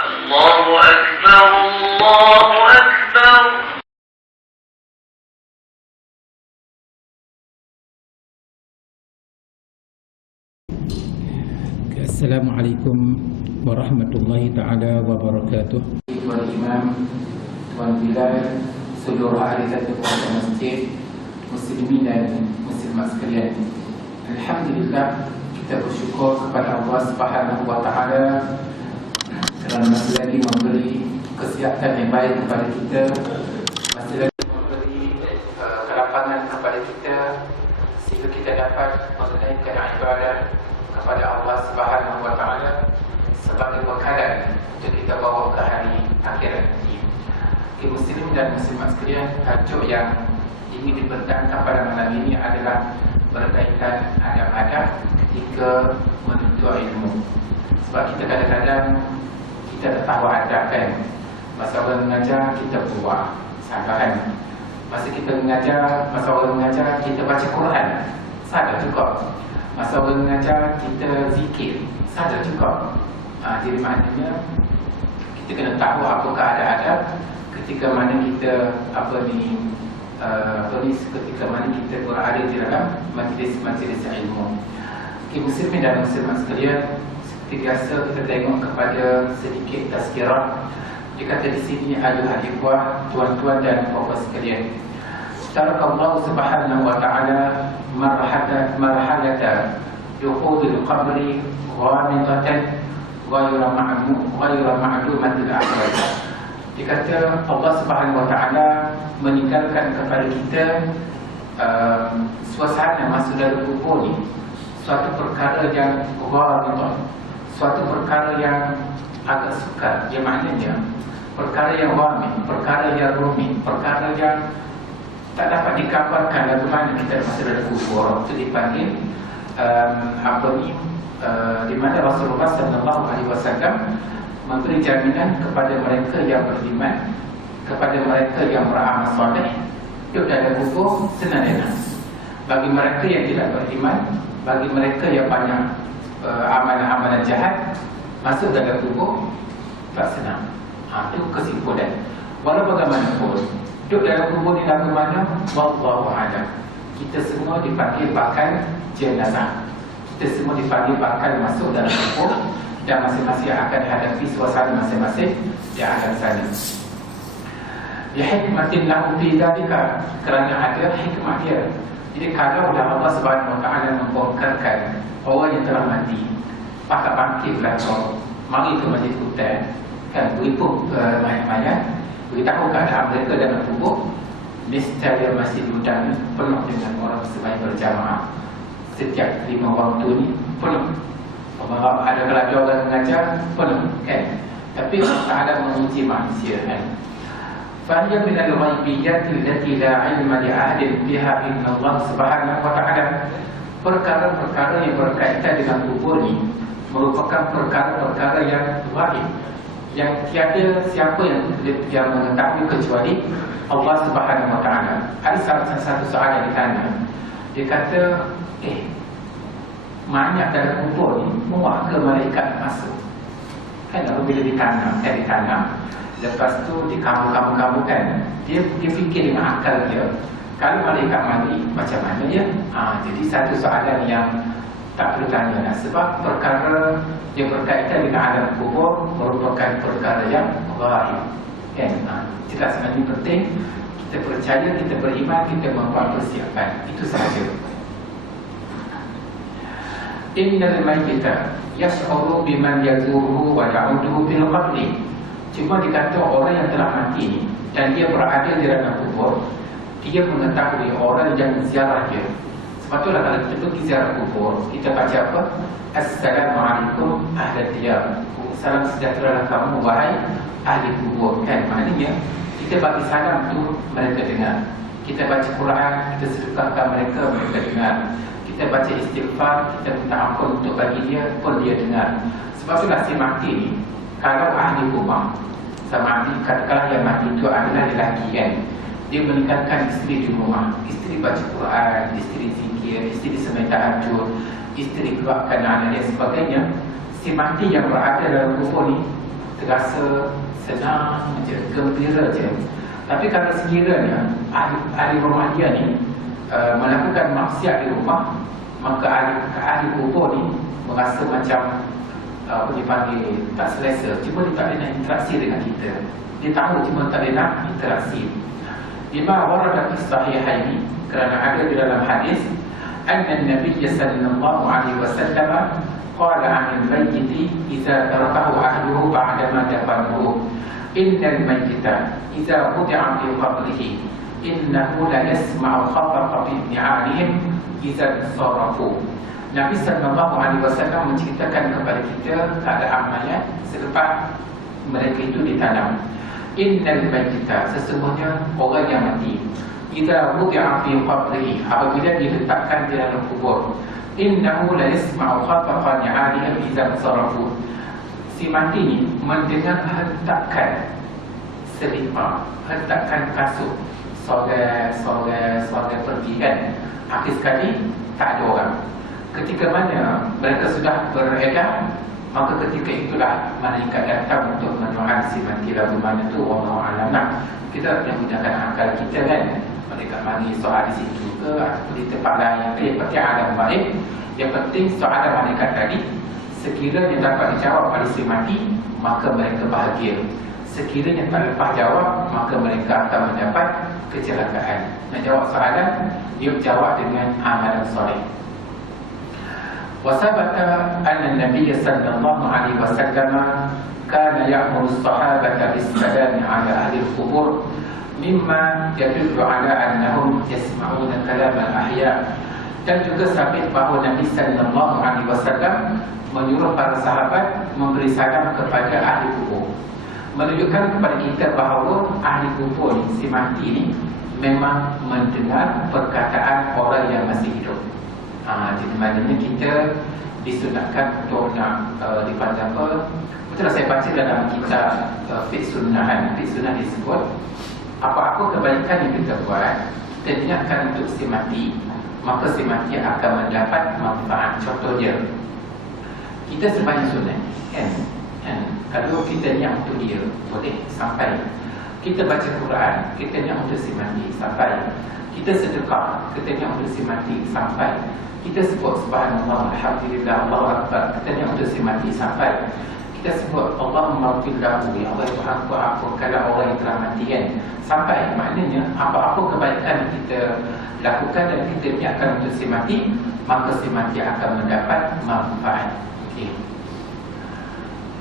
الله أكبر الله أكبر. Assalamualaikum warahmatullahi ta'ala wabarakatuh. Tuan Imam, Tuan Bilal, seluruh ahli satu kuasa masjid, muslimin dan muslimat sekalian, alhamdulillah, kita bersyukur kepada Allah Subhanahu wa taala kerana masih lagi memberi kesihatan yang baik kepada kita, masih lagi memberi kelapangan kepada kita sehingga kita dapat menunaikan ibadah kepada Allah Subhanahu wa taala sebagai bekalan untuk kita bawa ke hari akhirat ini. Muslim dan muslimat sekalian, tajuk yang ingin dibentangkan pada malam ini adalah berkaitan adab-adab ketika menuntut ilmu. Sebab kita kadang-kadang kita tak tahu adab kan. Masa orang mengajar kita buat sabaran. Masa kita mengajar, masa orang mengajar kita baca Quran, sadar juga. Masa orang mengajar kita zikir, sadar juga. Jadi maknanya kita kena tahu apakah adab-adab ketika mana kita ketika mana kita berada di dalam majlis ilmu. Muslimin dan muslimat sekalian, seperti biasa kita tengok kepada sedikit tazkirah. Dia kata di sini, ayuhal ikhwah, tuan-tuan dan puan-puan sekalian, tarakallahu subhanahu wa ta'ala marhalata dukhulil qabri ghamidatan ghayra ma'lumatil akhir. Dia kata Allah Subhanahu wa taala meninggalkan kepada kita suasana masuk dalam kubur ni suatu perkara yang ghamidatan, suatu perkara yang agak sukar. Dia maknanya perkara yang ghamid, perkara yang rumit, perkara yang tak dapat digambarkan bagaimana kita masuk dalam kubur. Itu dipanggil di mana Rasulullah sallallahu alaihi wasallam memberi jaminan kepada mereka yang beriman, kepada mereka yang beramal soleh, hidup dalam kubur senang-senang. Bagi mereka yang tidak beriman, bagi mereka yang banyak amalan-amalan jahat, masuk dalam kubur tak senang. Itu kesimpulan. Walau bagaimanapun, hidup dalam kubur ni lagu mana, wallahu a'lam. Kita semua dipanggil bakal jenazah. Kita semua dipanggil bakal masuk dalam kubur, dan masing-masing akan hadapi suasana masing-masing di alam sana. Ya hikmatin lahu fi dzalika, kerana ada hikmah dia. Jadi kalau dah Allah Subhanahu wa taala membongkarkan orang yang telah mati, maka bangkitlah kau, mari ke masjid hutan, kan beritahu mayat-mayat, beritahu keadaan mereka dalam kubur. Niscaya masjid hutan penuh dengan orang sembahyang berjamaah. Setiap 5 waktu ni penuh. Kalau ada kalau orang mengajar penuh kan. Tapi Allah Ta'ala menguji manusia kan. Fahiyya min al-ghaibiyati allati la ilma li ahadin biha inna Allah Subhanahu wa ta'ala. Perkara-perkara yang berkaitan dengan kubur ni merupakan perkara-perkara yang ghaib, yang tiada siapa yang mengetahui kecuali Allah Subhanahu wa ta'ala. Ada salah satu soalan yang ditanya. Dia kata, mayat dalam kubur ni muak ke malaikat masuk? Kan apabila ditanam, lepas tu dikabur-kabur kan, dia fikir dengan akal dia, kalau malaikat mati macam mana ya? Jadi satu soalan yang tak perlu tanya lah. Sebab perkara yang berkaitan dengan alam kubur merupakan perkara yang ghaib kan. Jelas sebenarnya penting kita percaya, kita beriman, kita membuat persiapan. Itu sahaja. Innal mayyita yash'uru biman yazuruhu wa ya'uduhu bil qabri. Cuma dikata orang yang telah mati ni dan dia berada di dalam kubur, dia mengetahui orang yang ziarah dia. Sebab itulah kalau kita pergi ziarah kubur, kita baca apa? Assalamualaikum ahli diyar. Salam sejahtera kamu wahai ahli kubur kan. Maknanya kita bagi salam tu mereka dengar. Kita baca Quran, kita sedekahkan mereka dengar. Kita baca istighfar, kita minta ampun untuk bagi dia pun dia dengar. Sebab itulah si mati ni, kalau ahli rumah sama ahli, katakanlah yang mati itu adalah lelaki kan, dia meninggalkan isteri di rumah, isteri baca Quran, isteri zikir, isteri semai tahajud, isteri keluarkan anak dan sebagainya. Si mati yang berada dalam kubur ni terasa senang je, gembira je. Tapi kalau sekiranya ahli rumah dia ni melakukan maksiat di rumah, maka ahli kubur ni merasa macam apa dipanggil tak selesa. Cuma dia tak boleh nak interaksi dengan kita. Dia tahu cuma tak boleh nak interaksi. Bima warada fi sahihaini, kerana ada di dalam hadis anna Nabi sallallahu alaihi wasallam qala 'anil mayyit idza tarakahu ahluhu ba'da ma dafanuhu innal mayyita idza wudi'a fi qabrihi innahu la yasma'u khafaqa fi ni'alihim idza sarafu. Nabi sallallahu alaihi wasallam menceritakan kepada kita keadaan mayat selepas mereka itu ditanam. Innal mayyita, sesungguhnya orang yang mati, idza wudi'a fi qabrihi, apabila diletakkan di dalam kubur, innahu la yasma'u khafaqa ni'alihim idza sarafu. Si mati ni mendengar hentakan selipar, hentakan kasut, sorai pergi kan. Akhir sekali tak ada orang. Ketika mana mereka sudah beredar, maka ketika itulah malaikat datang untuk menyuruh si mati. Lalu mana tu wallahu a'lam. Kita yang gunakan akal kita kan. Malaikat mari soal di situ ke ataupun di tempat lain. Yang penting alam baik. Yang penting soalan malaikat tadi, sekiranya dapat dijawab oleh si mati, maka mereka bahagia. Sekiranya tak lepas jawab, maka mereka akan mendapat kecelakaan. Nak jawab soalan, dia jawab dengan amalan soleh. Wasabata anna Nabi sallallahu alaihi wasallam kana ya'muru as-sahabata bis-salam ala ahli al-qubur mimma yadullu ala annahum yasma'una kalam al-ahya. Dan juga sabit bahawa Nabi sallallahu alaihi wasallam menyuruh para sahabat memberi salam kepada ahli kubur, menunjukkan kepada kita bahawa ahli kubur ni, si mati ni, memang mendengar perkataan orang yang masih hidup. Jadi maknanya kita disunatkan untuk nak dipandang apa. Betul saya baca dalam kitab Fiqh Sunnah, Fiqh Sunnah disebut apa-apa kebaikan yang kita buat, kita niatkan untuk si mati, maka si mati akan mendapat manfaat. Contoh dia, kita sembahyang sunat kan? Kalau kita niat untuk dia, boleh sampai. Kita baca Quran, kita niat untuk si mati, sampai. Kita sedekah, kita niat untuk si mati, sampai. Kita sebut subhanallah, alhamdulillah, Allahu akbar, kita niat untuk si mati, sampai. Kita sebut Allahumma ighfir lahu, ya Allah Tuhan ku ampunkanlah orang yang telah mati kan, sampai. Maknanya apa-apa kebaikan kita lakukan dan kita niatkan untuk si mati, maka si mati akan mendapat manfaat.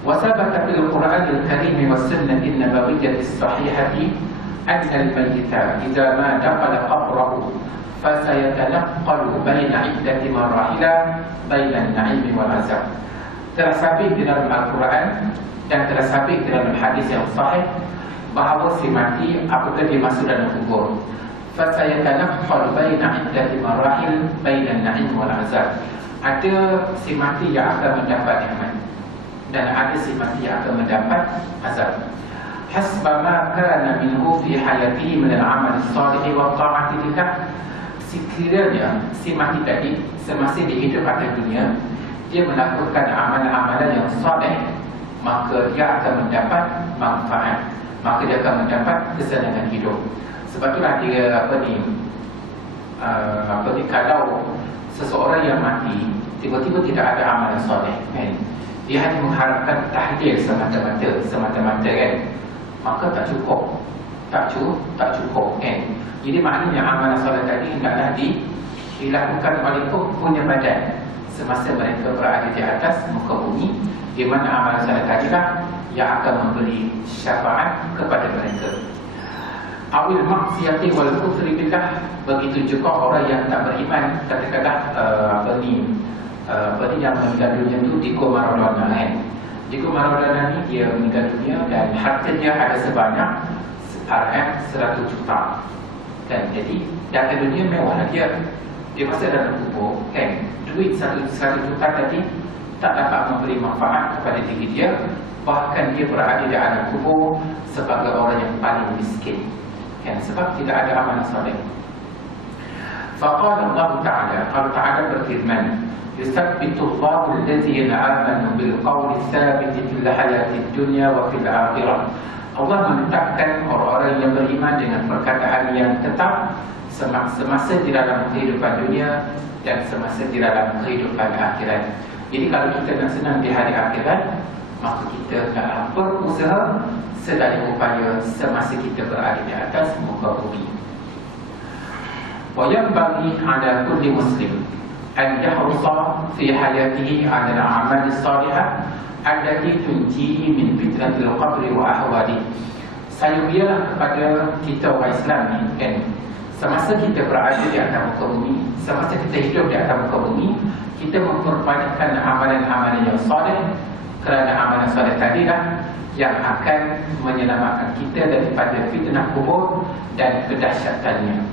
Wasabata fil Qur'anil Karim was sunnati nabawiyyah as-sahihati anna al-mayyita idza ma dakhala qabrahu fasayatanaqqalu baina iddati marahila baina an-na'im wal 'azab. Telah sabit di dalam Al-Quran dan telah sabit di dalam hadis yang sahih bahawa si mati apabila dia masuk dalam kubur, fasayatanaqqalu baina iddati marahil baina an-na'im wal 'azab. Ada si mati yang akan mendapat nikmat dan ada si mati yang akan mendapat azab. Hasba ma kana minhu fi hayatihi min al-amal as-salih wa ta'ati lillah. Sekiranya si mati tadi semasa dia hidup atas dunia, dia melakukan amalan-amalan yang saleh, maka dia akan mendapat manfaat, maka dia akan mendapat kesenangan hidup. Sebab itulah dia kalau seseorang yang mati tiba-tiba tidak ada amalan saleh kan, dia hanya mengharapkan tahlil semata-mata kan, maka tak cukup kan. Jadi maknanya amalan solat tadi hendaklah dilakukan oleh punya badan semasa mereka berada di atas muka bumi, di mana amalan solat tadi lah yang akan memberi syafaat kepada mereka. Awil maksiyati wal kufri billah. Begitu juga orang yang tak beriman, katakanlah yang meninggal dunia itu Diego Maradona kan. Diego Maradona ni dia meninggal dunia dan hartanya ada sebanyak RM100 juta kan. Jadi data dunia mewah lah dia masuk dalam kubur kan. Duit 100 juta tadi tak dapat memberi manfaat kepada diri dia, bahkan dia berada di dalam kubur sebagai orang yang paling miskin kan, sebab tidak ada amalan saleh. Faqala Allah Ta'ala, Allah Ta'ala berfirman, Yusabbitullahu allazina amanu bil qawli tsabiti fil hayatid dunya wa fil akhirah. Allah menetapkan orang-orang yang beriman dengan perkataan yang tetap semasa di dalam kehidupan dunia dan semasa di dalam kehidupan akhirat. Jadi kalau kita nak senang di hari akhirat, maka kita nak berusaha sedaya upaya semasa kita berada di atas muka bumi. Wa yanbaghi 'ala kulli muslim an yahrusa fi hayatihi 'ala al-a'mal as-salihah allati tunjihi min fitnatil qabr wa ahwali. Saya biarlah kepada kita orang Islam ni kan, semasa kita berada di atas muka bumi, semasa kita hidup di atas muka bumi, kita memperbanyakkan amalan-amalan yang soleh, kerana amalan soleh tadilah yang akan menyelamatkan kita daripada fitnah kubur dan kedahsyatannya.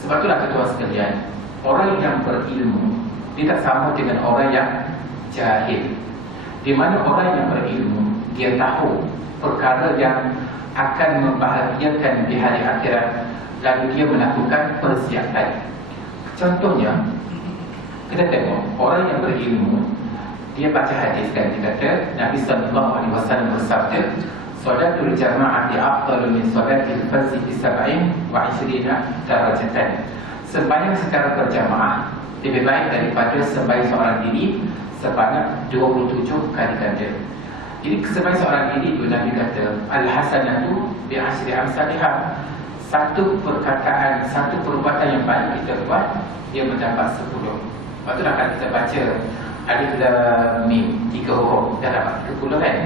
Sebab itulah ketua sekalian, orang yang berilmu dia tak sama dengan orang yang jahil. Di mana orang yang berilmu, dia tahu perkara yang akan membahagiakan di hari akhirat, lalu dia melakukan persiapan. Contohnya, kita tengok orang yang berilmu, dia baca hadis kan, dia kata Nabi SAW bersabda, "Salatul jama'ati afdalu min salatil fardhi bi 27 darajatan." Sembahyang secara berjamaah lebih baik daripada sembahyang seorang diri sebanyak 27 kali ganda. Jadi sembahyang seorang diri itu Nabi kata, "Al-hasanatu bi 10 amsalihha." Satu perkataan, satu perbuatan yang baik kita buat, dia mendapat 10. Lepas tu akan kita baca Alif Lam Mim 3 huruf, dah dapat 30 kan.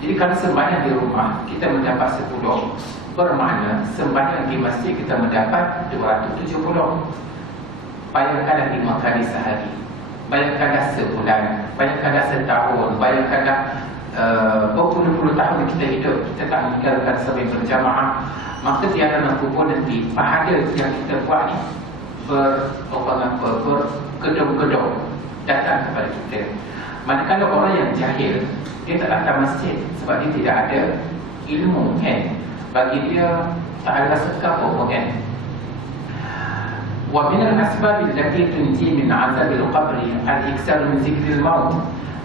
Jadi kalau sembahyang di rumah kita mendapat 10, bermakna sembahyang di masjid kita mendapat 270. Bayangkanlah 5 kali sehari, bayangkanlah sebulan, bayangkanlah setahun, bayangkanlah berpuluh-puluh tahun kita hidup, kita tak meninggalkan sembahyang berjamaah, maka tiada mampu pun nanti pahala yang kita buat ni berkedung-kedung datang kepada kita. Manakala orang yang jahil, dia tak datang masjid sebab dia tidak ada ilmu kan. Bagi dia tak ada sedekah pun kan. Wa min al-asbab allati tunji min 'azabil qabri al-iksar min zikril maut.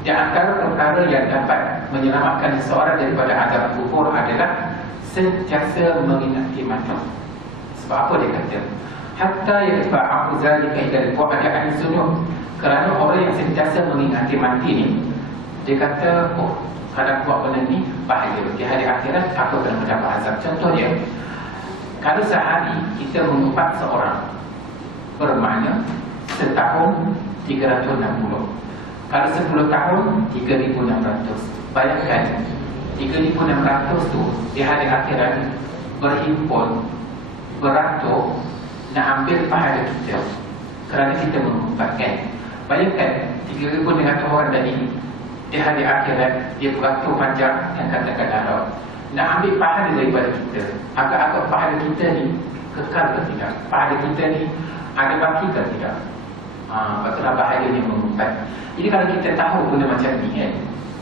Di antara perkara yang dapat menyelamatkan seseorang daripada azab kubur adalah sentiasa mengingati mati. Sebab apa dia kata? Hatta yadfa'u zalika ila al-bu'di 'an sunnah. Kerana orang yang sentiasa mengingati mati ni, dia kata, oh, kalau buat benda ni bahaya, di hari akhirat aku akan mendapat azab. Contohnya, kalau sehari kita mengumpat seorang, bermakna setahun 360. Kalau 10 tahun 3.600. Bayangkan 3.600 tu di hari akhirat berhimpun beratur nak ambil pahala kita kerana kita mengumpatkan. Bayangkan 3.600 orang tadi di hari akhirat dia beratur panjang yang katakan darah nak ambil pahala daripada kita. Agak-agak pahala kita ni kekal ke tidak? Pahala kita ni ada baki ke tidak? Betullah bahayanya mengumpat. Jadi kalau kita tahu benda macam ni kan,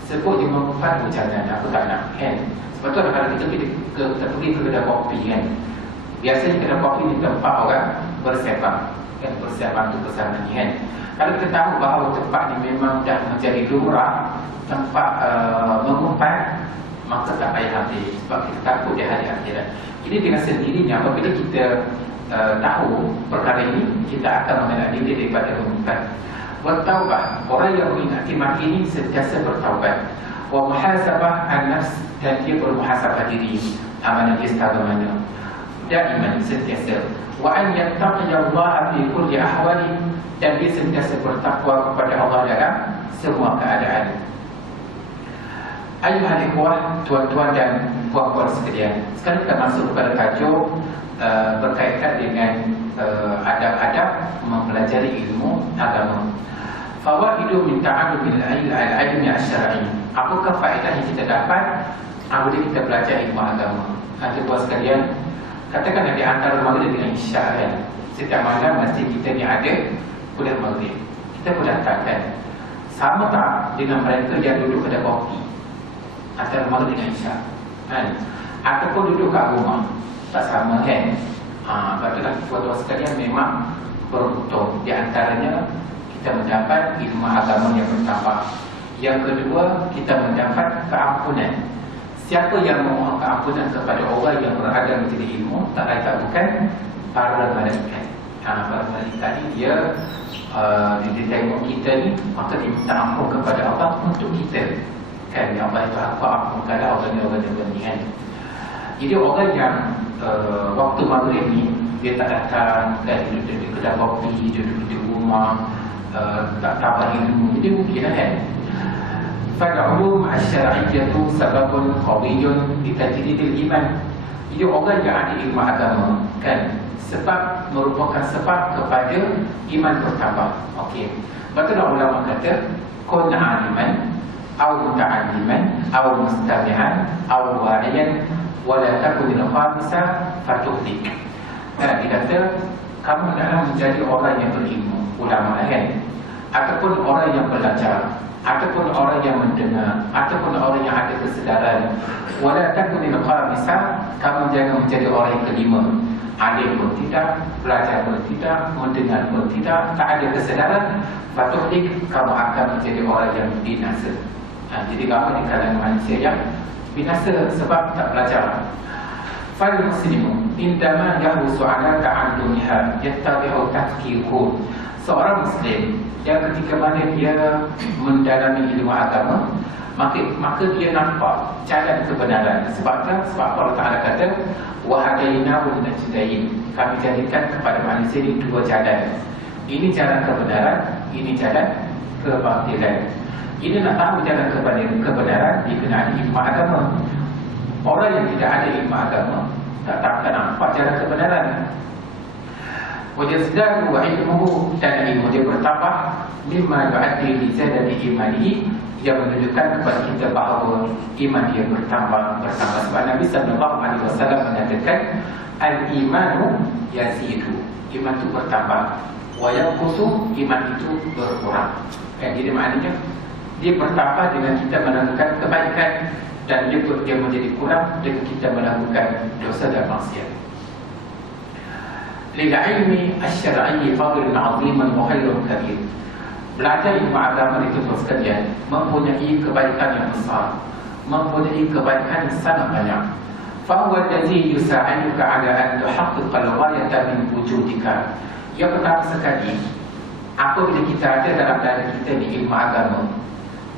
sebut dia mengumpat, jangan, aku tak nak kan. Sebab tu kalau kita pergi ke kedai kopi kan, biasanya kedai kopi ni tempat orang bersembang kan, bersembang tu bersama ni kan. Kalau kita tahu bahawa tempat ni memang dah menjadi lumrah tempat mengumpat, maka tak payah habis sebab kita takut di hari akhirat. Jadi dengan sendirinya apabila kita tahu perkara ini, kita akan mengenal diri daripada mengumpat. Bertaubat, orang yang mengingati mati ini sentiasa bertaubat. Wa muhasabah an-nafs, dan dia bermuhasabah diri, amalan dia setara mana. Daiman, sentiasa. Wa an yattaqiyallaha fi kulli ahwali, dan dia sentiasa bertakwa kepada Allah dalam semua keadaan. Ayuhal ikhwah, tuan-tuan dan puan-puan sekalian, sekarang kita masuk kepada tajuk berkaitan dengan adab-adab mempelajari ilmu agama. Fawaidu min ta'allumil ilmi asy-syar'i. Apakah faedah yang kita dapat apabila kita belajar ilmu agama? Tuan-tuan sekalian, katakanlah di antara maghrib dengan isya kan, setiap malam masjid kita ni ada kuliah maghrib. Kita pun datangkan. Sama tak dengan mereka yang duduk pada kopi antara maghrib dengan isya kan? Ataupun duduk kat rumah? Tak sama kan? Betul lah tuan-tuan sekalian, memang beruntung. Di antaranya kita mendapat ilmu agama yang bertambah. Yang kedua, kita mendapat keampunan. Siapa yang memohon keampunan kepada orang yang berada menjadi ilmu, tak lain tak bukan para malaikat. Para malaikat ni dia tengok kita ni, maka dia minta ampun kepada Allah untuk kita. Kan, ya Allah itu apa ampunkanlah orang-orang ni kan. Jadi orang yang waktu maghrib ni dia tak datang, kan, duduk di kedai kopi, duduk di rumah, tak bagi ilmu, jadi mungkinlah kan. Fal-ulum asy-syar'iyyatu sababun qawiyyun li tajdidil iman. Jadi orang yang ada ilmu agama kan, sebab merupakan sebab kepada iman bertambah. Okey. Betul ulama kata kun aliman aw muta'alliman aw mustami'an aw wa'iyan wa la takun al-khamisa fatuhlik. Dia kata kamu adalah menjadi orang yang berilmu, ulama kan, ataupun orang yang belajar, ataupun orang yang mendengar, ataupun orang yang ada kesedaran. Wala takunil khamisa, kamu jangan menjadi orang yang kelima. Alim pun tidak, belajar pun tidak, mendengar pun tidak, tak ada kesedaran. Fatuhlik, kamu akan menjadi orang yang binasa. Jadi kamu di kalangan manusia yang binasa sebab tak belajar. Fal muslimu indama yahrusu ala ta'allumiha yattabi'u tafkiruhu. Seorang muslim yang ketika mana dia mendalami ilmu agama, maka dia nampak jalan kebenaran. Sebab Allah Ta'ala kata wa hadainahu najdain, kami jadikan kepada manusia ini dua jalan. Ini jalan kebenaran, ini jalan kebatilan. Ini nak tahu jalan kebenaran dikenali ilmu agama. Orang yang tidak ada ilmu agama tak akan nampak jalan kebenaran. Wajazdadu wa ilmuhu, dan ilmu dia bertambah, mimma yu'addi li ziyadati imanihi, yang menunjukkan kepada kita bahawa iman dia bertambah. Sebab Nabi sallallahu alaihi wasallam menyatakan al-imanu yazidu, iman itu bertambah, wa yanqusu, iman itu berkurang. Jadi maknanya dia bertambah dengan kita melakukan kebaikan, dan dia menjadi kurang dengan kita melakukan dosa dan maksiat. Lil ilmi asy-syar'i fadlun 'aziman wa khairun kabir. Belajar ilmu agama itu sekalian mempunyai kebaikan yang besar, mempunyai kebaikan yang sangat banyak. Fa huwa allazi yusa'iduka 'ala an tuhaqqiqa al-ghayata min wujudika. Yang pertama sekali, apabila kita ada dalam diri kita ni ilmu agama,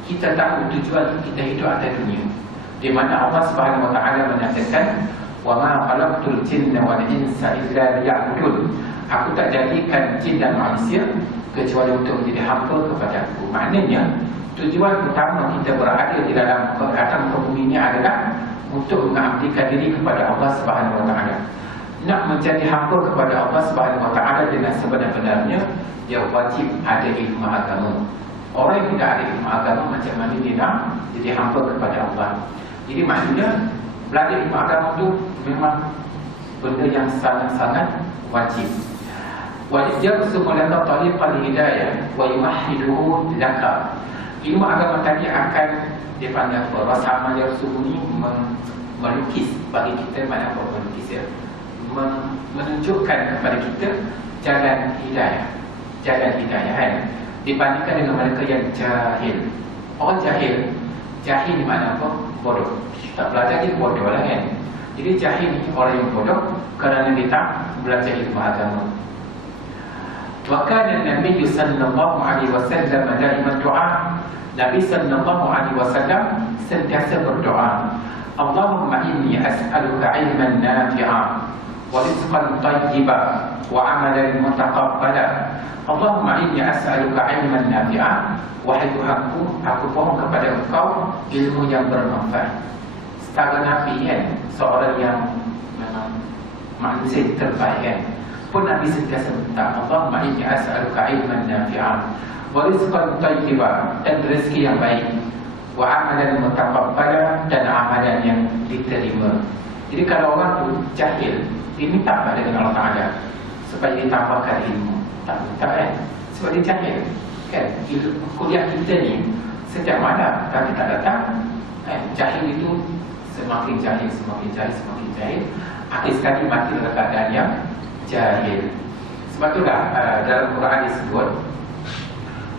kita tahu tujuan kita hidup atas dunia, di mana Allah Subhanahu wa taala menyatakan wa ma khalaqtul jinna wal insa illa liya'budun. Aku tak jadikan jin dan manusia kecuali untuk menjadi hamba kepada aku. Maknanya tujuan utama kita berada di dalam bumi ini adalah untuk mengabdikan diri kepada Allah Subhanahu wa taala. Nak menjadi hamba kepada Allah Subhanahu wa taala dengan sebenar-benarnya, dia wajib ada ilmu agama. Orang yang tidak ada ilmu agama, macam mana dia nak jadi hamba kepada Allah? Jadi maknanya belajar ilmu agama itu memang benda yang sangat-sangat wajib. Wajib yarsumu laka tariqal hidayah wa yumahhiduhu laka. Ilmu agama tadi akan dipanggil apa? Rasama yarsumu ni melukis bagi kita, mana apa melukis ya? Menunjukkan kepada kita jalan hidayah. Jalan hidayah kan? Dibandingkan dengan mereka yang jahil. Orang jahil di mana apa? Bodoh. Tak belajar dia bodoh lah kan. Jadi jahil ni orang yang bodoh kerana dia tak belajar ilmu agama. Wa kana Nabi sallallahu alaihi wasallam daiman doa. Nabi sallallahu alaihi wasallam sentiasa berdoa, Allahumma inni as'aluka ilman nafi'a wa rizqan tayyiban wa amalan mutaqabbala. Allahumma inni as'aluka ilman nafi'a, wahai Tuhanku, aku mohon kepada Engkau ilmu yang bermanfaat. Setara Nabi kan, seorang yang memang manusia terbaik kan, pun Nabi sentiasa minta, Allahumma inni as'aluka ilman nafi'a wa rizqan tayyiban, dan rezeki yang baik, wa amalan mutaqabbala, dan amalan yang diterima. Jadi kalau orang tu jahil, dia minta pada Allah Ta'ala supaya ditambahkan ilmu. Tak minta kan, sebab dia jahil kan. Kuliah kita ni setiap malam kami tak datang kan. Jahil itu semakin jahil, akhir sekali mati dalam keadaan yang jahil. Sebab itulah dalam Quran disebut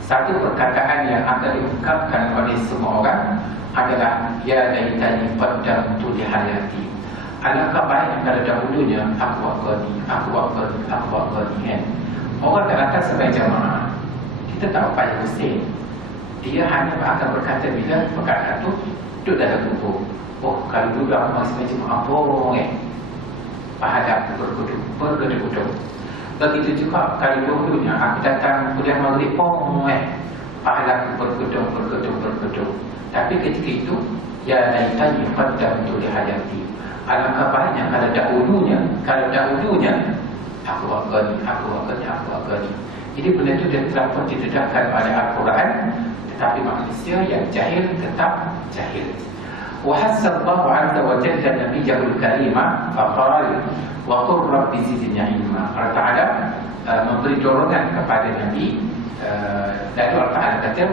Satu perkataan yang akan diungkapkan oleh semua orang adalah ya laitani qaddamtu li hayati. Alangkah baiknya kalau dahulunya aku buat ni, aku buat ni kan. Orang tak datang sampai jamaah, kita tak payah pusing. Dia hanya akan berkata bila perkataan tu duduk dalam kubur. Oh, kalau dulu aku masih macam apa pahala bergeduk-geduk. Begitu juga kalau dulunya aku datang kuliah maghrib pahala aku bergeduk. Tapi ketika itu ya laitani qaddamtu li hayati. Alangkah baiknya kalau dahulunya aku buat ni. Jadi benda itu telah pun didedahkan oleh Al-Quran, tetapi manusia yang jahil tetap jahil. وحث الله عز وجل نبيه الكريم فقال وقل رب زدني علما. Allah Taala memberi dorongan kepada Nabi, dan Allah Taala kata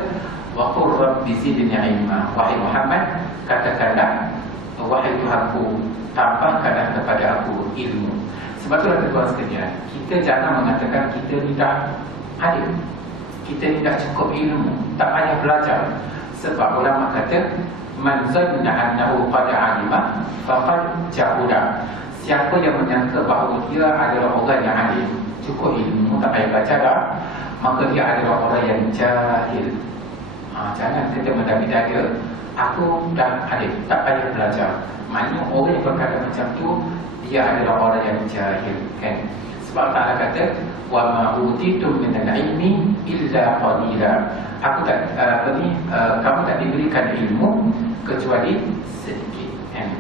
waqul rabbi zidni ilma. Wahai Muhammad, katakanlah wahai Tuhanku, tambahkanlah kepada aku ilmu. Sebab itulah tuan sekalian, kita jangan mengatakan kita tidak alim, kita tidak cukup ilmu, tak payah belajar. Sebab ulama kata man zanna annahu qad alima faqad jahula. Siapa yang menyangka bahawa dia adalah orang yang alim, cukup ilmu, tak payah belajar dah, maka dia adalah orang yang jahil. Jangan kita mendadak-dadak aku dah alim, tak payah belajar. Maknanya orang yang berkata macam tu dia adalah orang yang jahil, kan? Sebab Allah kata wa ma utitum min al-ilmi illa qalila. Aku tak kamu tak diberikan ilmu kecuali sedikit, kan?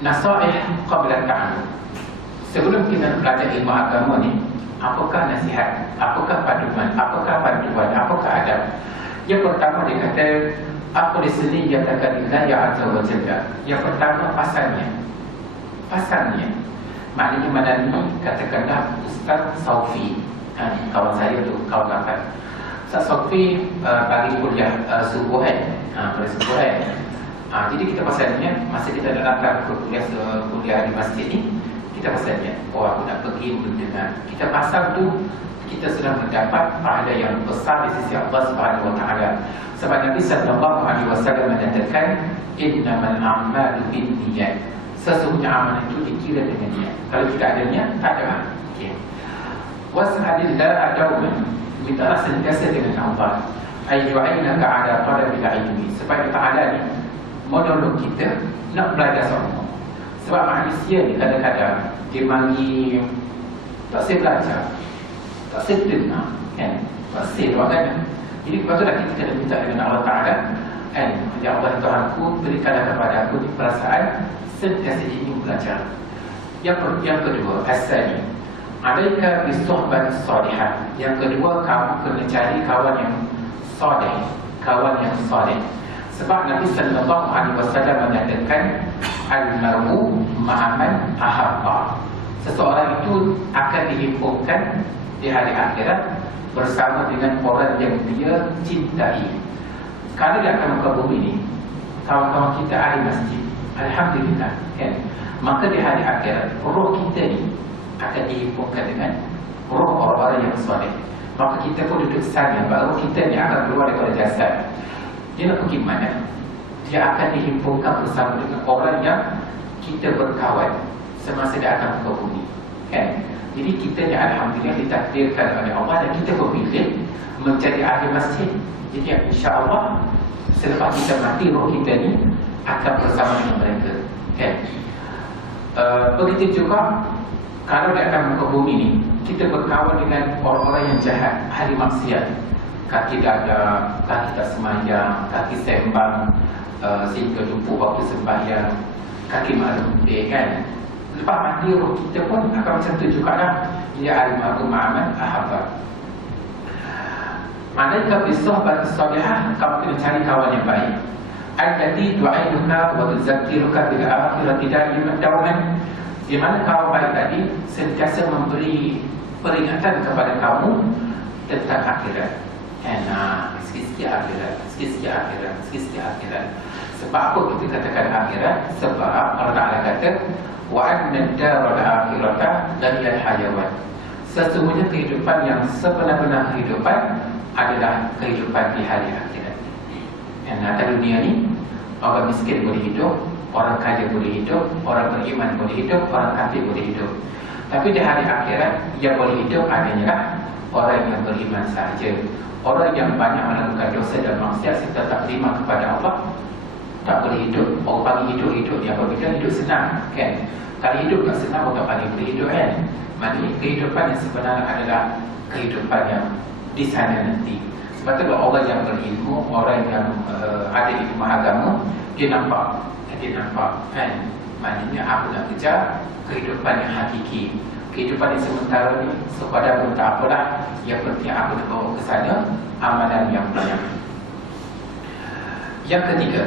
Nasaih qabla ta'allum. Sebelum kita belajar ilmu agama ni, apakah nasihat, apakah panduan, apakah adab? Yang pertama dia kata apa di sini dia kata ya azza wa jalla. Yang pertama pasalnya. Maknanya mana ni katakanlah Ustaz Saufi, kawan saya tu, kawan rapat. Ustaz Saufi bagi kuliah subuhan, pada subuhan. Jadi kita pasalnya masa kita nak datang ke kuliah di masjid ni, kita pasalnya aku nak pergi mendengar. Kita pasal tu kita sudah mendapat pahala yang besar di sisi Allah Subhanahu wa taala. Sebab Nabi sallallahu alaihi wasallam menyatakan innamal a'malu binniyat. Sesungguhnya amalan itu dikira dengan niat. Kalau tidak ada niat, tak ada amal. Okey. Was'alillah dawman, mintalah sentiasa dengan Allah. Ayyu'ainaka ala talabil ilmi. Supaya Ta'ala ni menolong kita nak belajar semua. Sebab manusia ni kadang-kadang dia mari tak saya belajar, tak saya dengar, kan? Tak saya doakan. Jadi patutlah kita kena minta dengan Allah Ta'ala, kan? Ya Allah Tuhanku, berikanlah kepada aku perasaan sentiasa ingin belajar. Yang kedua, as-sani alaika bis-suhbah as-salihah. Yang kedua, kamu kena cari kawan yang saleh. Sebab Nabi sallallahu alaihi wasallam menyatakan al-mar'u ma'aman ahabba. Seseorang itu akan dihimpunkan di hari akhirat bersama dengan orang yang dia cintai. Kalau dia akan muka bumi ni, kawan-kawan kita ahli masjid, alhamdulillah, kan? Maka di hari akhirat roh kita ni akan dihimpunkan dengan roh orang-orang yang soleh. Maka kita pun duduk sana, baru kita ni akan keluar daripada jasad. Dia nak pergi mana? Dia akan dihimpunkan bersama dengan orang yang kita berkawan semasa dia akan muka bumi, kan? Jadi kita ni alhamdulillah ditakdirkan oleh Allah dan kita berpilih menjadi ahli masjid. Jadi insya-Allah selepas kita mati, roh kita ni akan bersama dengan mereka, kan? Begitu juga kalau dia akan muka bumi ni, kita berkawan dengan orang-orang yang jahat, ahli maksiat, kaki dada, kaki tak semayang, kaki sembang, sehingga lupa waktu sembahyang, kaki maklum, kan? Lepas mati roh kita pun akan macam tu jugalah. Ya al-mar'u ma'aman ahabba. Alaika bis-suhbah as-salihah, kamu kena cari kawan yang baik. Allati tu'iduka wa tuzakkiruka bil akhirati da'iman. Di mana kawan baik tadi sentiasa memberi peringatan kepada kamu tentang akhirat. Sikit-sikit akhirat. Sebab apa kita katakan akhirat? Sebab Allah Ta'ala kata wa anna ad-daral akhirata lahiyal hayawan. Sesungguhnya kehidupan yang sebenar-benar kehidupan adalah kehidupan di hari akhirat. Yang atas dunia ni, orang miskin boleh hidup, orang kaya boleh hidup, orang beriman boleh hidup, orang kafir boleh hidup. Tapi di hari akhirat, yang boleh hidup hanyalah orang yang beriman sahaja. Orang yang banyak melakukan dosa dan maksiat serta tak beriman kepada Allah tak boleh hidup. Orang panggil hidup-hidup ni apa? Kita hidup senang, kan? Kalau hidup tak senang, orang tak panggil boleh hidup, kan? Maksudnya kehidupan yang sebenarnya adalah kehidupan yang di sana nanti. Sebab tu orang yang berilmu, orang yang ada ilmu agama, dia nampak, kan? Maknanya aku nak kejar kehidupan yang hakiki. Kehidupan yang sementara ni sepada pun tak apalah, yang penting aku nak bawa ke sana amalan yang banyak. Yang ketiga,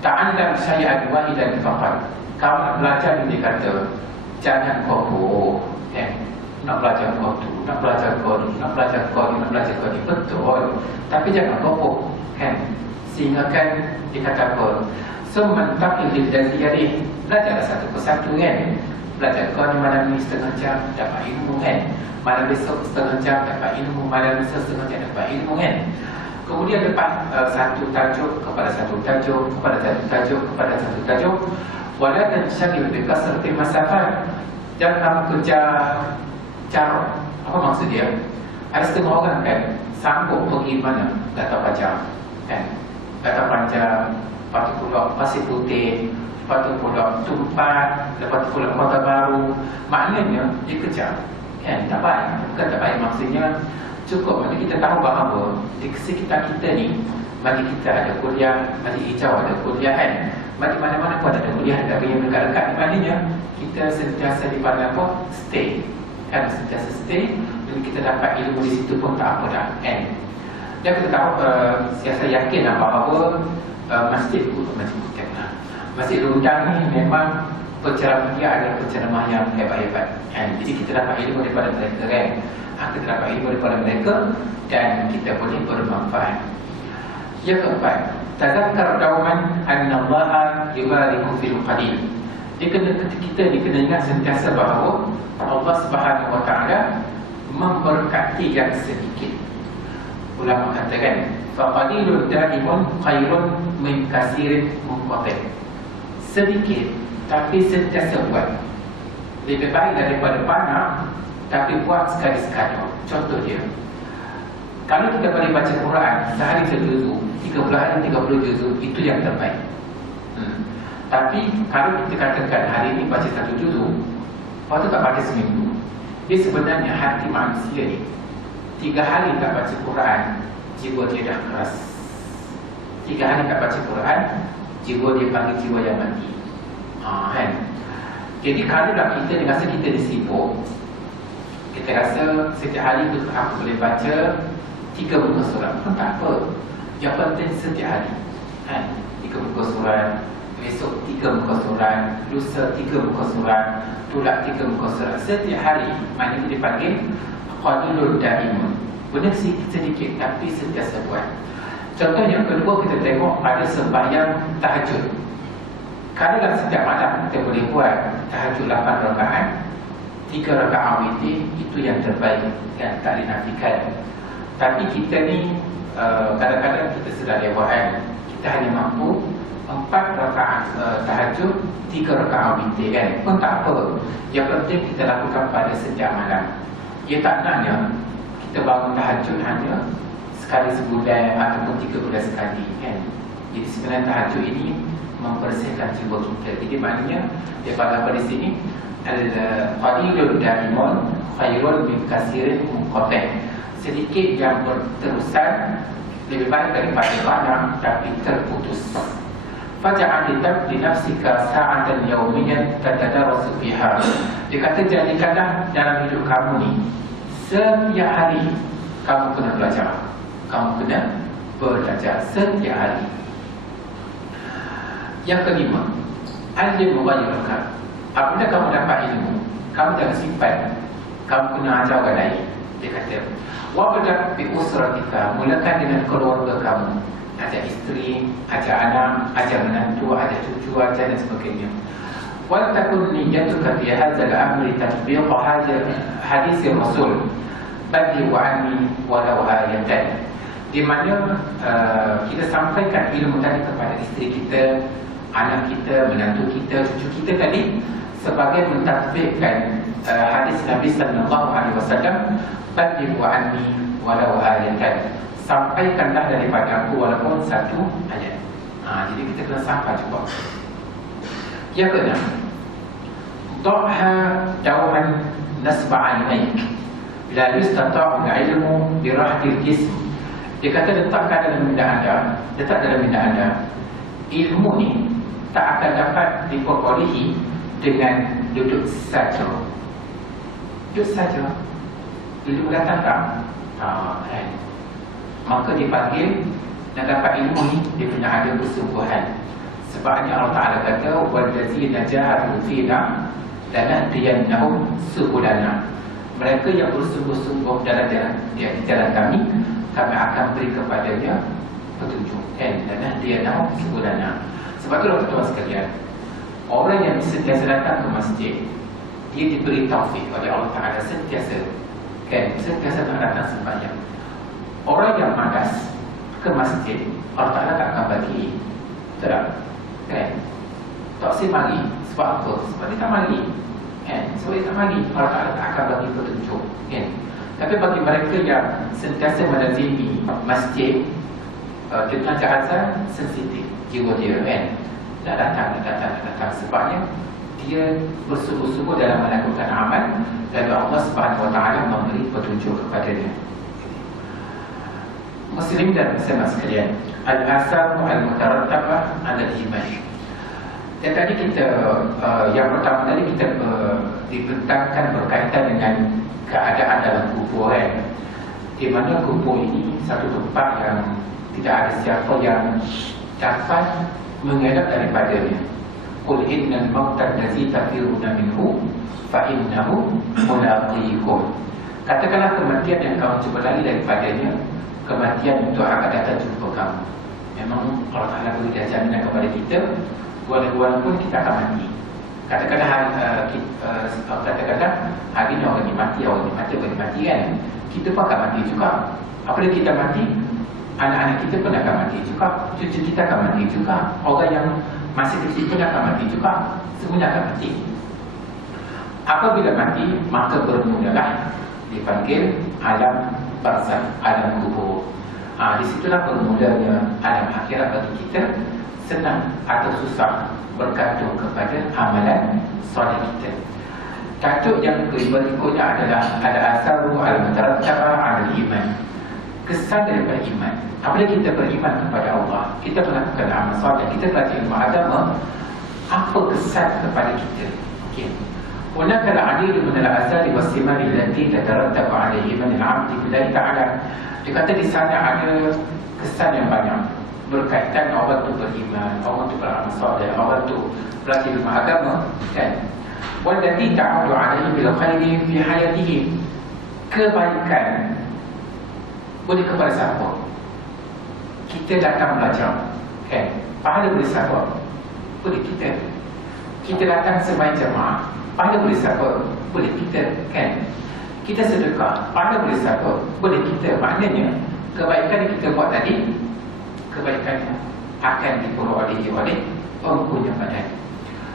ta'allam syai'an wahidan faqat. Kau nak belajar ni, dia kata, jangan kau kan? Nak belajar kau tu, nak belajar kau ni, nak belajar kau ni, nak belajar kau ni, betul. Tapi jangan kau kan? Sehingga kan dia kata apa? Sementaqil lidaziyadih. Belajarlah satu persatu, kan? Belajar kau ni malam ni setengah jam dapat ilmu, kan? Malam besok setengah jam dapat ilmu, malam besok setengah jam dapat ilmu, kan? Kemudian lepas satu tajuk kepada satu tajuk, kepada satu tajuk, kepada satu tajuk. Wala tanshagil bi kasrati masafat. Jangan kamu kerja cara. Apa maksud dia? Ada setengah orang kan sanggup pergi mana? Data Panjang, kan? Data Panjang, lepas tu pula Pasir Putih, lepas tu pula Tumpat, lepas tu pula Kota Baru. Maknanya dia kejar, kan? Tak baik. Bukan tak baik, maksudnya cukup. Maksudnya kita tahu bahawa di sekitar kita ni, bagi kita ada kuliah, bagi hijau ada kuliah, kan? Bagi mana-mana pun ada kuliah, ada yang dekat-dekat. Maknanya kita sentiasa di pada apa? Stay, kan? Sentiasa stay. Dan kita dapat ilmu di situ pun tak apa dah, kan? Dan kita tahu, saya yakin bahawa Masjid Rundang ni memang penceramah dia adalah penceramah yang hebat-hebat, kan? Jadi kita dapat ilmu daripada mereka, kan? Kita dapat ilmu daripada mereka dan kita boleh bermanfaat. Yang keempat, tazakkar dauman annallaha yubariku fil qalil. Kita kena ingat sentiasa bahawa Allah Subhanahu wa taala memberkati yang sedikit. Ulama katakan, faqalilun daimun khairun min kasirin munqati. Sedikit tapi sentiasa buat lebih baik daripada banyak tapi buat sekali-sekala. Contoh dia, kalau kita boleh baca Quran sehari sejuzu, 30 hari 30 juzu, itu yang terbaik. Tapi kalau kita katakan hari ini baca 1 juzu, lepas tu tak baca seminggu, dia sebenarnya hati manusia ni 3 hari tak baca Quran, jiwa dia dah keras. 3 hari tak baca Quran, jiwa dia panggil jiwa yang mati, kan? Jadi kalau dah kita rasa kita disibuk, kita rasa setiap hari tu aku boleh baca 3 muka surat pun tak apa. Yang penting setiap hari, kan? 3 muka surat, besok 3 muka surat, lusa 3 muka surat, tulak 3 muka surat setiap hari. Maknanya dipanggil qalilun daimun. Benar sedikit tapi sentiasa buat. Contoh yang kedua, kita tengok ada sembahyang tahajud. Kalau setiap malam kita boleh buat tahajud 8 rakaat, 3 rakaat witir, itu yang terbaik, kan? Tak dinafikan. Tapi kita ni kadang-kadang kita sedar lewat, kita hanya mampu 4 rakaat tahajud, 3 rakaat witir, kan? Pun tak apa. Yang penting kita lakukan pada setiap malam. Ia tak naknya kita bangun tahajud hanya sekali sebulan ataupun 3 bulan sekali, kan? Jadi sebenarnya tahajud ini membersihkan jiwa kita. Jadi maknanya dia pada di sini qalilun daimun khairun min kasirin munqati. Sedikit yang berterusan lebih baik daripada banyak tapi terputus. Faj'al li nafsika sa'atan yawmiyan tatadarasu fiha. Dia kata jadikanlah dalam hidup kamu ni setiap hari kamu kena belajar. Kamu kena belajar setiap hari. Yang kelima, al-ilmu ghayraka. Apabila kamu dapat ilmu, kamu jangan simpan, kamu kena ajar orang lain. Dia kata, wabda bi usratika, mulakan dengan keluarga kamu. Ajar isteri, ajar anak, ajar menantu, ajar cucu, ajar dan sebagainya. ولتكن نيتك في هذا الأمر تطبيق hadis Rasul bagi wa'ani walau ayatan, di mana kita sampaikan ilmu tadi kepada isteri kita, anak kita, menantu kita, cucu kita tadi, sebagai mentatbikkan hadis Nabi sallallahu alaihi wasallam, bagi wa'ani walau ayatan, sampaikanlah daripada aku walaupun satu ayat. Jadi kita kena sampai cuba. Yang keenam, ضعها دوما نسب عينيك لا يستطاع العلم برحد الجسم. Dia kata letak dalam minda anda, ilmu ni tak akan dapat diperolehi dengan duduk saja. Ilmu datang tak? Maka dipanggil nak dapat ilmu ni, dia kena ada persungguhan. Sebabnya Allah Ta'ala kata, وَالَّذِينَ جَاهَدُوا فِينَا لَنَهْدِيَنَّهُمْ سُبُلَنَا. Mereka yang bersungguh-sungguh dalam jalan kami akan beri kepadanya petunjuk. لَنَهْدِيَنَّهُمْ سُبُلَنَا. Sebab itu tuan-tuan sekalian, orang yang sentiasa datang ke masjid, dia diberi taufik oleh Allah Ta'ala sentiasa nak datang sembahyang. Orang yang malas ke masjid, Allah Ta'ala tak akan bagi. Betul tak? Tak si mari. Sebab apa? Sebab dia tak mari. Sebab dia tak mari, Allah Ta'ala tak akan bagi petunjuk. Tapi bagi mereka yang sentiasa melazimi masjid, kita azan sensitif jiwa dia, nak datang. Sebabnya dia bersungguh-sungguh dalam melakukan amal, dan Allah Subhanahu Wa Ta'ala memberi petunjuk kepada dia. Muslim dan muslimat sekalian, al-asar al-mutarattabah al-iman. Dan tadi kita yang pertama tadi kita dibentangkan berkaitan dengan keadaan dalam kubur, di mana kubur ini satu tempat yang tidak ada siapa yang dapat mengelak daripadanya. Qul innal mauta allazi tafiruna minhu fa innahu mulaqikum. Katakanlah kematian yang kamu cuba lari daripadanya, kematian itu akan datang jumpa kamu. Memang Allah Ta'ala beri jaminan kepada kita, walaupun kita akan mati. Katakanlah hari ini orang ini mati kan, kita pun akan mati juga. Apabila kita mati, anak-anak kita pun akan mati juga, cucu kita akan mati juga, orang yang masih kecil pun akan mati juga, semuanya akan mati. Apabila mati, maka bermulalah dipanggil alam barzakh, alam kubur. Di situlah bermulanya alam akhirat bagi kita, senang atau susah bergantung kepada amalan soleh kita. Tajuk yang berikutnya adalah al-asaru al-mutarattabah al-iman. Kesan daripada iman. Apabila kita beriman kepada Allah, kita melakukan amal soleh, kita belajar ilmu agama, apa kesan kepada kita? Hunaka al-'adid min al-asari was-simar allati tatarattabu 'ala iman al-'abd billahi ta'ala. Dikata di sana ada kesan yang banyak berkaitan orang tu beriman, orang tu beramal soleh, orang tu belajar ilmu agama, kan? Wallati ta'udu 'alaihi bil khairi fi hayatihi. Kebaikan boleh kepada siapa? Kita datang belajar, kan? Pahala boleh siapa? Boleh kita. Kita datang sembahyang jemaah, pahala boleh siapa? Boleh kita, kan? Kita sedekah, pahala boleh siapa? Boleh kita. Maknanya kebaikan yang kita buat tadi, kebaikan akan diperolehi oleh penghuni badan.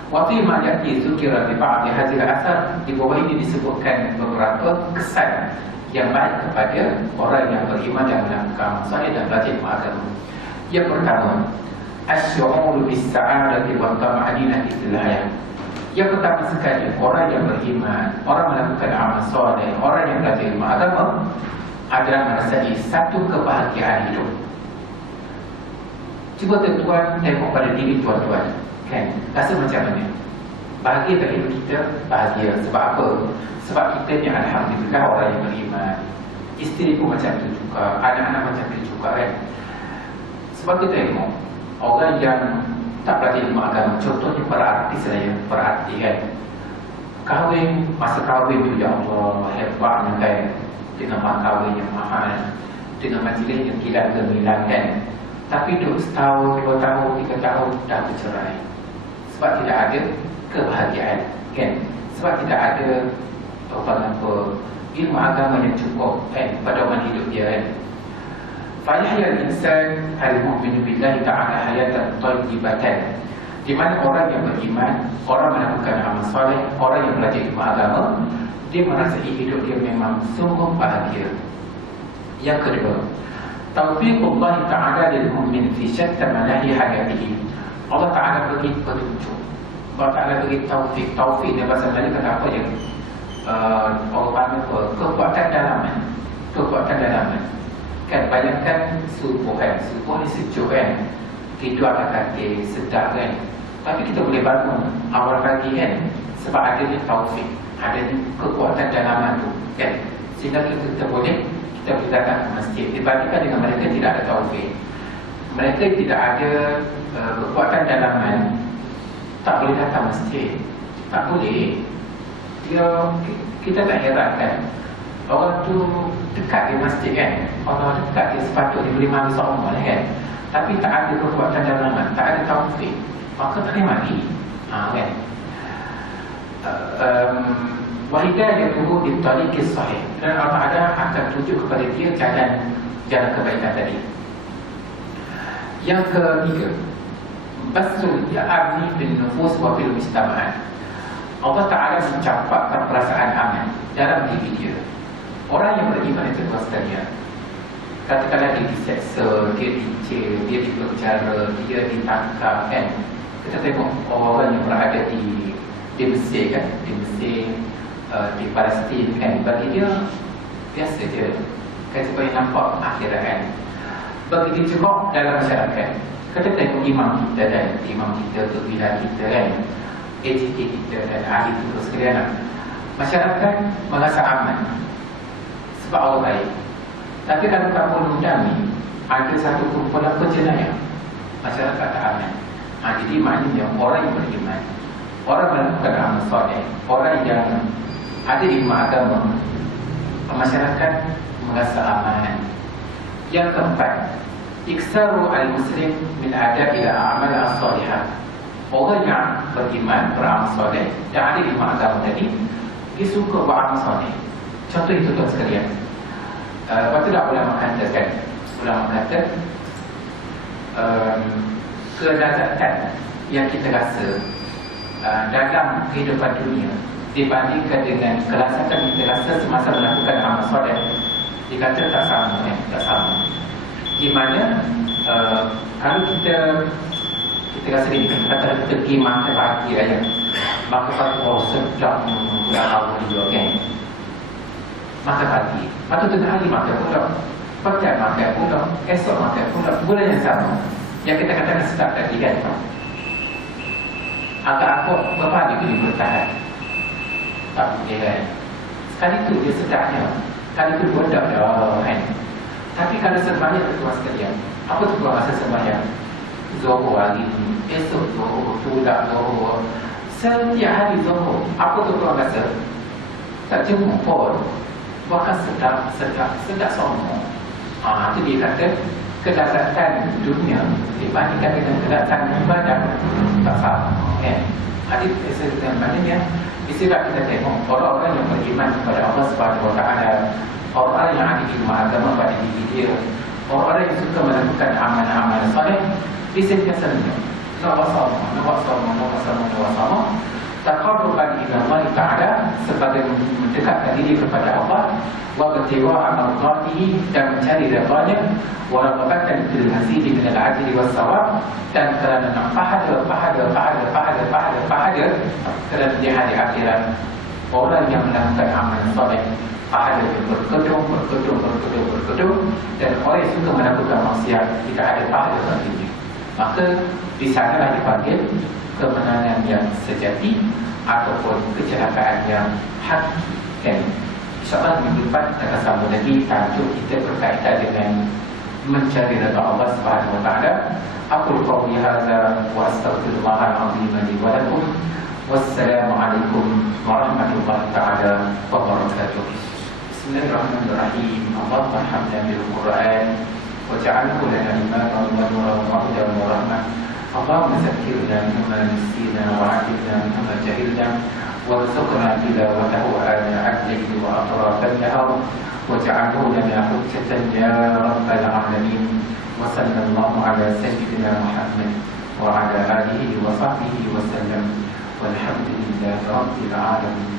Waktu yang yati zukira bi ba'd hadhihi al-athar, di bawah ini disebutkan beberapa kesan yang baik kepada orang yang beriman dan melakukan soleh dan belajar ilmu agama. Yang pertama, asy'uru bis-sa'adati wa tama'ninati fil hayat. Yang pertama sekali, orang yang beriman, orang melakukan amal soleh, orang yang belajar ilmu agama adalah merasai satu kebahagiaan hidup. Cuba tuan-tuan tengok pada diri tuan-tuan, kan? Rasa macam mana? Bahagia tak hidup kita? Bahagia. Sebab apa? Sebab kita ni alhamdulillah orang yang beriman. Isteri pun macam tu juga, anak-anak macam tu juga, kan? Sebab kita tengok orang yang tak belajar ilmu agama, contohnya para artis saya, para artis, kan? Kahwin, masa kahwin tu, ya Allah, hebatnya, kan? Dengan mak kahwin yang mahal, dengan majlis yang gila gemilang, kan? Tapi duduk setahun, 2 tahun, 3 tahun dah bercerai. Sebab sebab tidak ada kebahagiaan, kan? Sebab tidak ada ilmu agama yang cukup, kan, pedoman hidup dia, kan? Fayahya al-insan al-mu'minu billahi ta'ala hayatan tayyibatan, di mana orang yang beriman, orang melakukan amal soleh, orang yang belajar ilmu agama, dia merasai hidup dia memang sungguh bahagia. Yang kedua, taufiqullah ta'ala lil mu'min fi syatta manahi hayatihi. Allah Ta'ala bagi petunjuk, Allah Ta'ala bagi taufik. Taufik dia bahasa Melayu kata apa je? Allah panggil kekuatan dalaman. Kekuatan dalaman. Kan bayangkan subuh, kan? Subuh ni sejuk, kan? Tidur akan kaki, sedap, kan? Tapi kita boleh bangun awal pagi, kan? Sebab ada ni taufik, ada ni kekuatan dalaman tu, kan? Sehingga kita boleh datang ke masjid. Dibandingkan dengan mereka tidak ada taufik, mereka tidak ada kekuatan dalaman, tak boleh datang masjid. Tak boleh. Kita tak herankan orang tu dekat di masjid, kan? Orang dekat dia sepatutnya boleh mari seumur, kan? Tapi tak ada kekuatan dalaman, tak ada taufik, maka tak boleh mari, kan? Wahidayatuhu bitariqis sahih, dan Allah Ta'ala akan tunjuk kepada dia jalan kebaikan tadi. Yang ketiga, basul ya'arni bin nufus wa fil mujtama'at. Allah Ta'ala mencampakkan perasaan aman dalam diri dia. Orang yang beriman itu tuan sekalian, katakanlah dia diseksa, dia dicil, dia dipenjara, dia ditangkap, kan? Kita tengok orang yang berada di Mesir, kan? Di Mesir, di Palestin, kan? Bagi dia biasa je, kan? Supaya nampak akhirat, kan? Bagi dia juga dalam masyarakat. Kita tengok imam kita, dan imam kita, kebilan kita, kan? AJK kita dan ahli kita sekalian, masyarakat merasa aman sebab Allah baik. Tapi kalau kamu undang ni ada satu kumpulan penjenayah, masyarakat tak aman. Jadi maknanya orang yang beriman, orang melakukan amal soleh, orang yang ada ilmu agama, masyarakat merasa aman. Yang keempat, iksaru al-muslim min ada ila amal as-salihah. Orang yang beriman, beramal soleh, yang ada ilmu agama tadi, dia suka beramal soleh. Contoh itu tuan sekalian, lepas tu dah ulama katakan, kelezatan yang kita rasa dalam kehidupan dunia dibandingkan dengan kelezatan yang kita rasa semasa melakukan amal soleh, dikata tak sama, tak sama. Di mana kalau kita rasa ini, kata kita pergi makan pagi raya, maka pagi sedap bulan awal dia, kan? Makan pagi, patut tengah hari makan pula, petang makan pula, esok makan pula, bulan yang sama yang kita katakan sedap tadi, kan? Agak apa berapa hari boleh bertahan? Tak boleh, kan? Sekali tu dia sedapnya, sekali tu bodak dah, kan? Tapi kalau sembahyang tuan sekalian, apa tu tuan rasa sembahyang? Zuhur hari ni, esok zuhur, pula zuhur, setiap hari zuhur, apa tu tuan rasa? Tak jemur pun, bahkan sedap semua. Itu dia kata kelezatan dunia dibandingkan dengan kelezatan ibadah tak sama, kan? Jadi maknanya istilah kita tengok orang-orang yang beriman kepada Allah Subhanahu Wa Taala, orang yang ada ilmu agama pada diri dia, orang-orang yang suka melakukan amal-amal soleh, dia sentiasa nawasama, taqarruban ila Allah Ta'ala, sebagai mendekatkan diri kepada Allah, wa ibtigha'a mardatihi, dan mencari redha-Nya, wa raghbatan fil mazid min al-'ajri was-sawab, dan kerana nak pahala kerana di hari akhirat. Orang yang melakukan amal soleh, pahala yang berkedung, dan orang yang suka melakukan maksiat tidak ada pahala baginya. Maka di sanalah dipanggil kemenangan yang sejati ataupun kecelakaan yang hakiki, kan? InsyaAllah minggu depan kita akan sambung lagi tajuk kita berkaitan dengan mencari redha Allah Subhanahu Wa Taala. Aqul qawli hadza wa astaghfirullahal azim li wa lakum. Wassalamualaikum warahmatullahi taala wabarakatuh. Bismillahirrahmanirrahim. Allahumma hamdana bil Qur'an waj'alhu lana imaman wa nuran wa hudan wa rahmah. اللهم ذكرنا مما نسينا وعلمنا مما جهلنا وارزقنا تلاوته آناء الليل وأطراف النهار واجعله لنا حجة يا رب العالمين. وصلى الله على سيدنا محمد وعلى آله وصحبه وسلم والحمد لله رب العالمين.